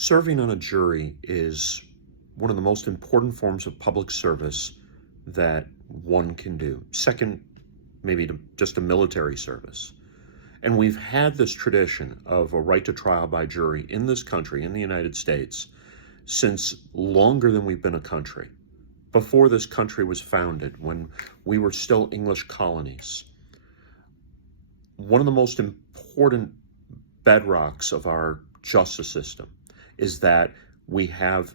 Serving on a jury is one of the most important forms of public service that one can do. Second, maybe to just a military service. And we've had this tradition of a right to trial by jury in this country, in the United States, since longer than we've been a country. Before this country was founded, when we were still English colonies. One of the most important bedrocks of our justice system is that we have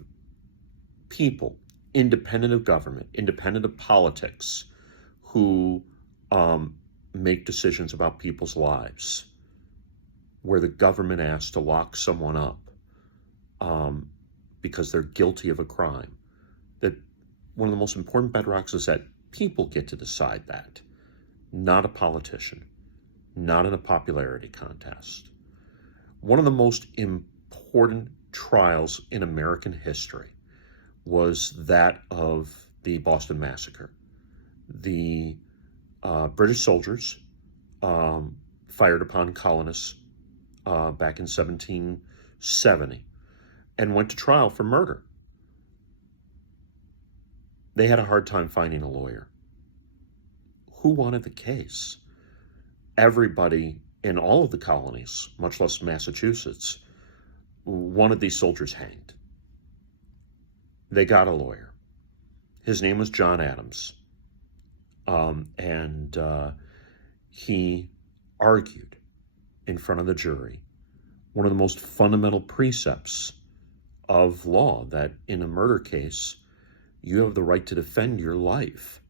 people, independent of government, independent of politics, who make decisions about people's lives, where the government asks to lock someone up because they're guilty of a crime. That one of the most important bedrocks is that people get to decide that, not a politician, not in a popularity contest. One of the most important trials in American history was that of the Boston Massacre. The British soldiers fired upon colonists back in 1770 and went to trial for murder. They had a hard time finding a lawyer. Who wanted the case? Everybody in all of the colonies, much less Massachusetts, wanted these soldiers hanged. They got a lawyer. His name was John Adams. And he argued in front of the jury one of the most fundamental precepts of law, that in a murder case, you have the right to defend your life,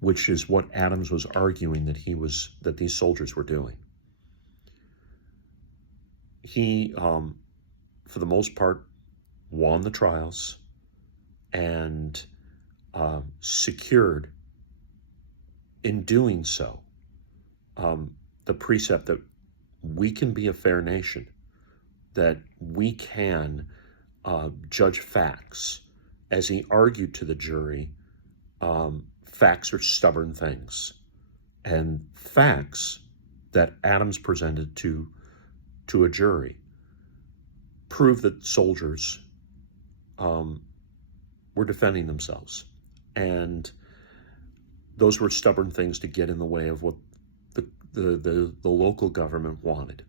which is what Adams was arguing that these soldiers were doing. He, for the most part, won the trials and secured, in doing so, the precept that we can be a fair nation, that we can judge facts. As he argued to the jury, facts are stubborn things, and facts that Adams presented to a jury prove that soldiers were defending themselves, and those were stubborn things to get in the way of what the local government wanted,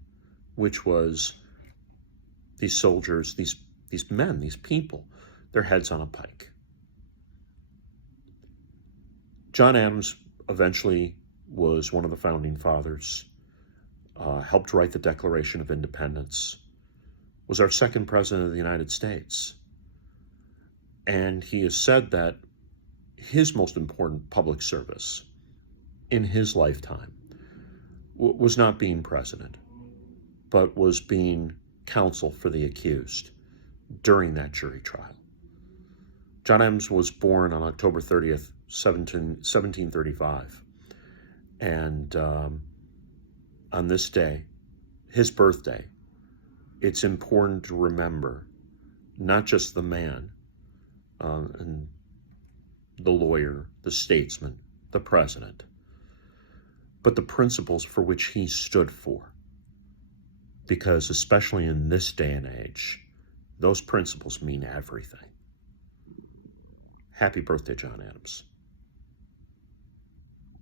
which was these soldiers, these men, these people, their heads on a pike. John Adams eventually was one of the founding fathers, helped write the Declaration of Independence, was our second president of the United States. And he has said that his most important public service in his lifetime was not being president, but was being counsel for the accused during that jury trial. John Adams was born on October 30th, 1735. And on this day, his birthday, it's important to remember not just the man and the lawyer, the statesman, the president, but the principles for which he stood for. Because especially in this day and age, those principles mean everything. Happy birthday, John Adams.